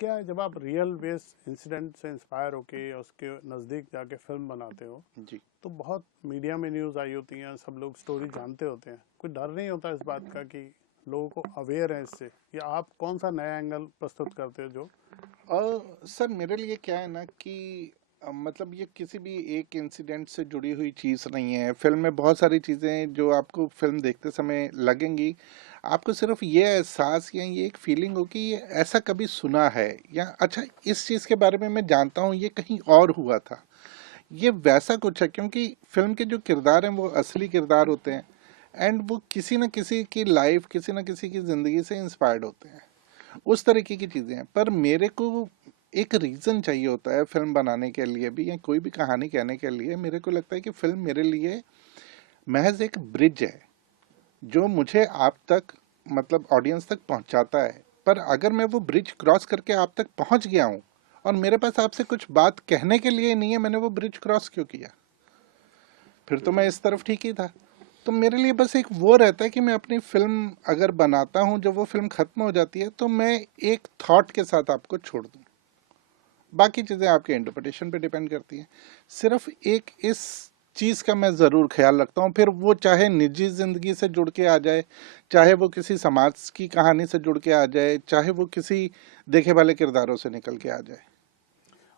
क्या है, जब आप रियल बेस इंसिडेंट से इंस्पायर होके उसके नज़दीक जाके फिल्म बनाते हो जी। तो बहुत मीडिया में न्यूज़ आई होती हैं, सब लोग स्टोरी जानते होते हैं, कोई डर नहीं होता इस बात का कि लोगों को अवेयर है इससे, या आप कौन सा नया एंगल प्रस्तुत करते हो जो? सर मेरे लिए क्या है ना कि मतलब ये किसी भी एक इंसिडेंट से जुड़ी हुई चीज़ नहीं है। फिल्म में बहुत सारी चीज़ें हैं जो आपको फिल्म देखते समय लगेंगी। आपको सिर्फ ये एहसास या ये एक फीलिंग हो कि ये ऐसा कभी सुना है, या अच्छा इस चीज़ के बारे में मैं जानता हूँ, ये कहीं और हुआ था। ये वैसा कुछ है क्योंकि फिल्म के जो किरदार हैं वो असली किरदार होते हैं, एंड वो किसी न किसी की लाइफ, किसी न किसी की ज़िंदगी से इंस्पायर्ड होते हैं। उस तरीके की चीज़ें हैं। पर मेरे को एक रीज़न चाहिए होता है फिल्म बनाने के लिए भी, या कोई भी कहानी कहने के लिए। मेरे को लगता है कि फिल्म मेरे लिए महज एक ब्रिज है जो मुझे आप तक, मतलब ऑडियंस तक पहुंचाता है। पर अगर मैं वो ब्रिज क्रॉस करके आप तक पहुंच गया हूं और मेरे पास आपसे कुछ बात कहने के लिए नहीं है, मैंने वो ब्रिज क्रॉस क्यों किया? फिर तो मैं इस तरफ ठीक ही था। तो मेरे लिए बस एक वो रहता है कि मैं अपनी फिल्म अगर बनाता हूँ, जब वो फिल्म खत्म हो जाती है तो मैं एक थॉट के साथ आपको छोड़ दूँ। बाकी चीज़ें आपके इंटरप्रिटेशन पे डिपेंड करती हैं। सिर्फ एक इस चीज़ का मैं ज़रूर ख्याल रखता हूँ, फिर वो चाहे निजी ज़िंदगी से जुड़ के आ जाए, चाहे वो किसी समाज की कहानी से जुड़ के आ जाए, चाहे वो किसी देखे वाले किरदारों से निकल के आ जाए।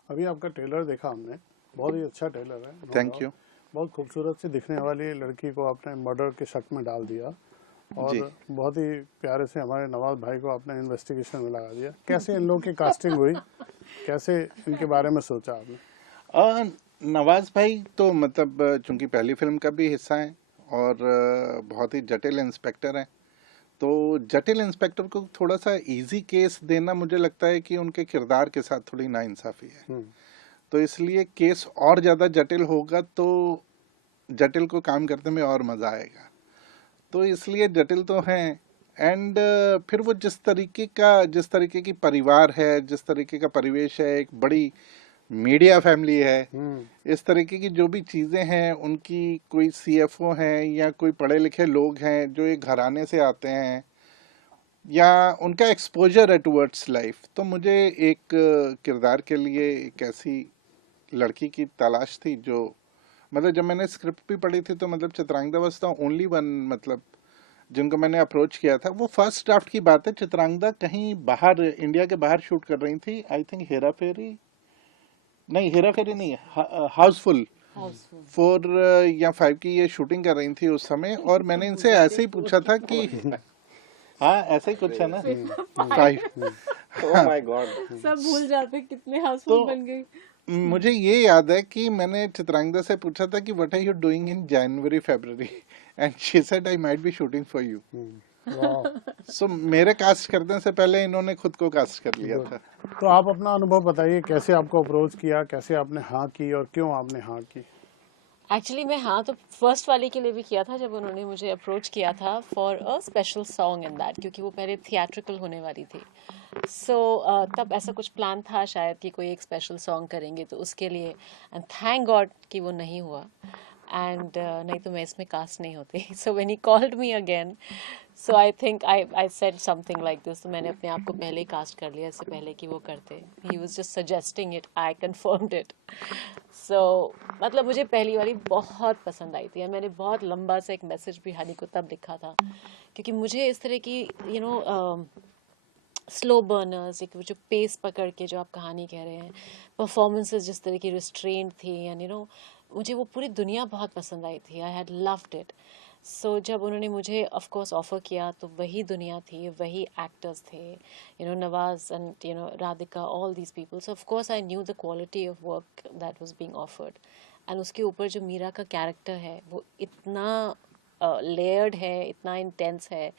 अभी आपका ट्रेलर देखा हमने, बहुत ही अच्छा ट्रेलर है, नो थैंक डाउट। यू। बहुत खूबसूरत सी दिखने वाली लड़की को आपने मर्डर के शक में डाल दिया, जी। और बहुत ही प्यारे से हमारे नवाज भाई को आपने इन्वेस्टिगेशन में लगा दिया। कैसे इन लोगों की कास्टिंग हुई, कैसे इनके बारे में सोचा आपने? नवाज भाई तो मतलब चूंकि पहली फिल्म का भी हिस्सा है, और बहुत ही जटिल इंस्पेक्टर हैं। तो जटिल इंस्पेक्टर को थोड़ा सा इजी केस देना, मुझे लगता है कि उनके किरदार के साथ थोड़ी नाइंसाफी है। तो इसलिए केस और ज़्यादा जटिल होगा तो जटिल को काम करने में और मज़ा आएगा। तो इसलिए जटिल तो हैं। एंड फिर वो जिस तरीके की परिवार है, जिस तरीके का परिवेश है, एक बड़ी मीडिया फैमिली है, इस तरीके की जो भी चीज़ें हैं, उनकी कोई सीएफओ हैं या कोई पढ़े लिखे लोग हैं जो एक घराने से आते हैं, या उनका एक्सपोजर है टुवर्ड्स लाइफ। तो मुझे एक किरदार के लिए एक ऐसी लड़की की तलाश थी जो, मतलब जब मैंने स्क्रिप्ट भी पढ़ी थी तो मतलब Chitrangada was the only one, मतलब जिनको मैंने अप्रोच किया था। वो फर्स्ट ड्राफ्ट की बात है, चित्रांगदा कहीं बाहर, इंडिया के बाहर शूट कर रही थी, आई थिंक हेरा फेरी, नहीं हेरा फेरी नहीं, हाउसफुल हाउसफुल 4 या 5 की ये शूटिंग कर रही थी उस समय। और मैंने इनसे ऐसे ही पूछा था कि हाँ ऐसा ही कुछ है ना, 5। Oh my God. सब भूल जाते कितने हाउसफुल तो बन गए। मुझे ये याद है कि मैंने चित्रांगदा से पूछा था कि what are you doing in January February, and she said I might be shooting for you. So मेरे कास्ट करने से पहले इन्होंने खुद को कास्ट कर लिया था। तो आप अपना अनुभव बताइए, कैसे आपको अप्रोच किया, कैसे आपने हाँ की और क्यों आपने हाँ की? एक्चुअली मैं हाँ तो फर्स्ट वाले के लिए भी किया था, जब उन्होंने मुझे अप्रोच किया था for a special song in that, क्योंकि वो पहले थिएट्रिकल होने वाली थी। सो तब ऐसा कुछ प्लान था शायद कि कोई एक स्पेशल सॉन्ग करेंगे, तो उसके लिए एंड थैंक गॉड कि वो नहीं हुआ। एंड नहीं तो मैं इसमें कास्ट नहीं होती। So when he called me again, so I think I said something like this, तो मैंने अपने आप को पहले ही कास्ट कर लिया इससे पहले कि वो करते। He was just suggesting it, I confirmed it. So मतलब मुझे पहली वाली बहुत पसंद आई थी, और मैंने बहुत लंबा सा एक मैसेज भी हनी को तब लिखा था, क्योंकि मुझे इस तरह की स्लो बर्नर्स, एक वो जो पेस पकड़ के जो आप कहानी कह रहे हैं, परफॉर्मेंसेस जिस तरह की रिस्ट्रेंट थी, एंड मुझे वो पूरी दुनिया बहुत पसंद आई थी। I had loved it. So जब उन्होंने मुझे ऑफ कोर्स ऑफ़र किया तो वही दुनिया थी, वही एक्टर्स थे, Nawaz and Radhika, all these people. So of course I knew the quality of work that was being offered. And उसके ऊपर जो मीरा का कैरेक्टर है वो इतना लेयर्ड है, इतना इंटेंस है।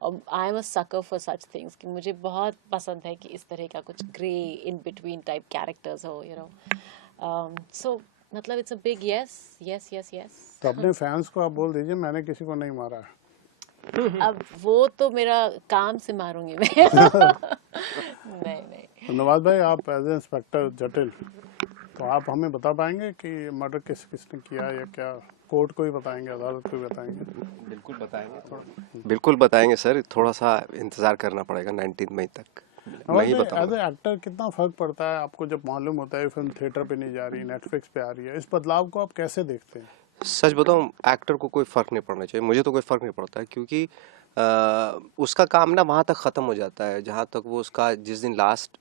और I am a sucker for such things, कि मुझे बहुत पसंद है कि इस तरह का कुछ grey in between type characters हो, सो मतलब it's a big yes yes yes yes. तो अपने फैंस को आप बोल दीजिए, मैंने किसी को नहीं मारा है। अब वो तो मेरा काम से मारूंगी मैं। नहीं नहीं। तो नवाज भाई, आप एज ए इंस्पेक्टर जटिल, तो आप हमें बता पाएंगे कि मर्डर किसने किया, या क्या कोर्ट को ही बताएंगे, अदालत को ही बताएंगे? बिल्कुल बताएंगे, थोड़ा बिल्कुल बताएंगे सर, थोड़ा सा इंतजार करना पड़ेगा 19 मई तक। मैं ही एज बताऊंगा। एक्टर कितना फर्क पड़ता है आपको जब मालूम होता है फिल्म थिएटर पे नहीं जा रही, नेटफ्लिक्स पे आ रही है? इस बदलाव को आप कैसे देखते हैं? सच बताऊं, एक्टर को कोई फर्क नहीं पड़ना चाहिए, मुझे तो कोई फर्क नहीं पड़ता है, क्योंकि उसका काम ना वहां तक खत्म हो जाता है जहां तक वो उसका जिस दिन लास्ट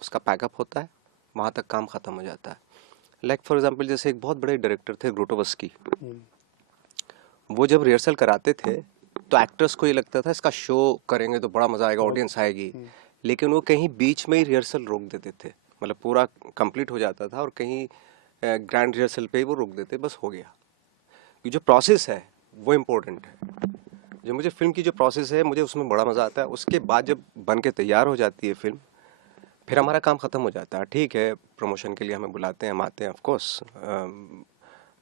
उसका पैकअप होता है वहां तक काम खत्म हो जाता है। लाइक फॉर एग्जांपल, जैसे एक बहुत बड़े डायरेक्टर थे ग्रोटोवस्की, वो जब रिहर्सल कराते थे तो एक्टर्स को ये लगता था इसका शो करेंगे तो बड़ा मजा आएगा, ऑडियंस आएगी, लेकिन वो कहीं बीच में ही रिहर्सल रोक देते थे। मतलब पूरा कंप्लीट हो जाता था और कहीं ग्रैंड रिहर्सल पे ही वो रोक देते, बस हो गया। ये जो प्रोसेस है वो इम्पोर्टेंट है। जो मुझे फिल्म की जो प्रोसेस है मुझे उसमें बड़ा मजा आता है। उसके बाद जब बन के तैयार हो जाती है फिल्म, फिर हमारा काम खत्म हो जाता है। ठीक है, प्रमोशन के लिए हमें बुलाते हैं, हम आते हैं ऑफ कोर्स।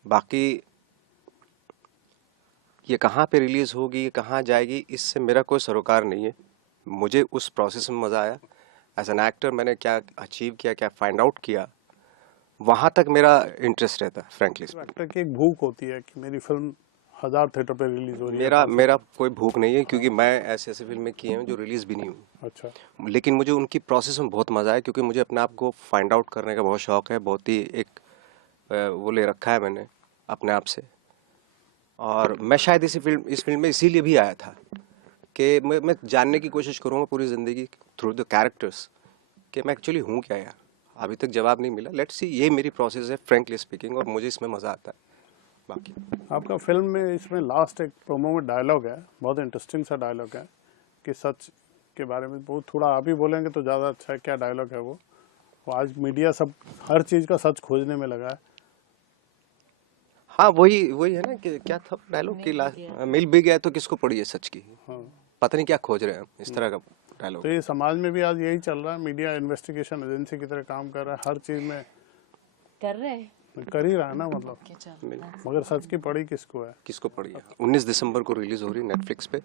बाकी ये कहाँ पे रिलीज होगी, ये कहाँ जाएगी, इससे मेरा कोई सरोकार नहीं है। मुझे उस प्रोसेस में मजा आया। एज एन एक्टर मैंने क्या अचीव किया, क्या फाइंड आउट किया, वहां तक मेरा इंटरेस्ट रहता है फ्रैंकली। एक्टर की एक भूख होती है कि मेरी फिल्म 1000 थिएटर पे रिलीज हो रही है, मेरा 500 मेरा पे। कोई भूख नहीं है, क्योंकि मैं ऐसे ऐसे फिल्में किए हैं जो रिलीज भी नहीं हुई, अच्छा। लेकिन मुझे उनकी प्रोसेस में बहुत मजा आया, क्योंकि मुझे अपने आप को फाइंड आउट करने का बहुत शौक है। बहुत ही एक वो ले रखा है मैंने अपने आप से। और मैं शायद इस फिल्म में इसीलिए भी आया था कि मैं जानने की कोशिश करूँगा पूरी ज़िंदगी थ्रू द कैरेक्टर्स कि मैं एक्चुअली हूँ क्या यार। अभी तक जवाब नहीं मिला। लेट्स सी, ये मेरी प्रोसेस है फ्रेंकली स्पीकिंग, और मुझे इसमें मज़ा आता है। बाकी आपका फिल्म में इसमें लास्ट एक प्रोमो में डायलॉग है, बहुत इंटरेस्टिंग सा डायलॉग है कि सच के बारे में। वो थोड़ा आप ही बोलेंगे तो ज़्यादा अच्छा है। क्या डायलॉग है वो? आज मीडिया सब हर चीज़ का सच खोजने में लगा है। हाँ, वही वही है ना कि क्या था डायलॉग की लास्ट, मिल भी गया तो किसको पड़ी है सच की, हाँ। पता नहीं क्या खोज रहे हैं हम, इस तरह का डायलॉग। तो ये समाज में भी आज यही चल रहा है, मीडिया इन्वेस्टिगेशन एजेंसी की तरह काम कर रहा है, हर चीज़ में कर रहे हैं कर ही रहा है ना, मतलब। कि चल मगर सच की पड़ी किसको है? किसको पड़ी है? 19 दिसंबर को रिलीज हो रही है नेटफ्लिक्स पे।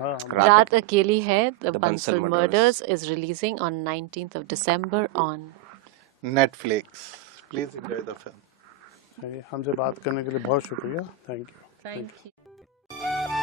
हाँ। रात अकेली है, the The Bansal Bansal murders is releasing on 19th of December on Netflix. Please enjoy the film. चलिए, हमसे बात करने के लिए बहुत शुक्रिया। Thank you. Thank you.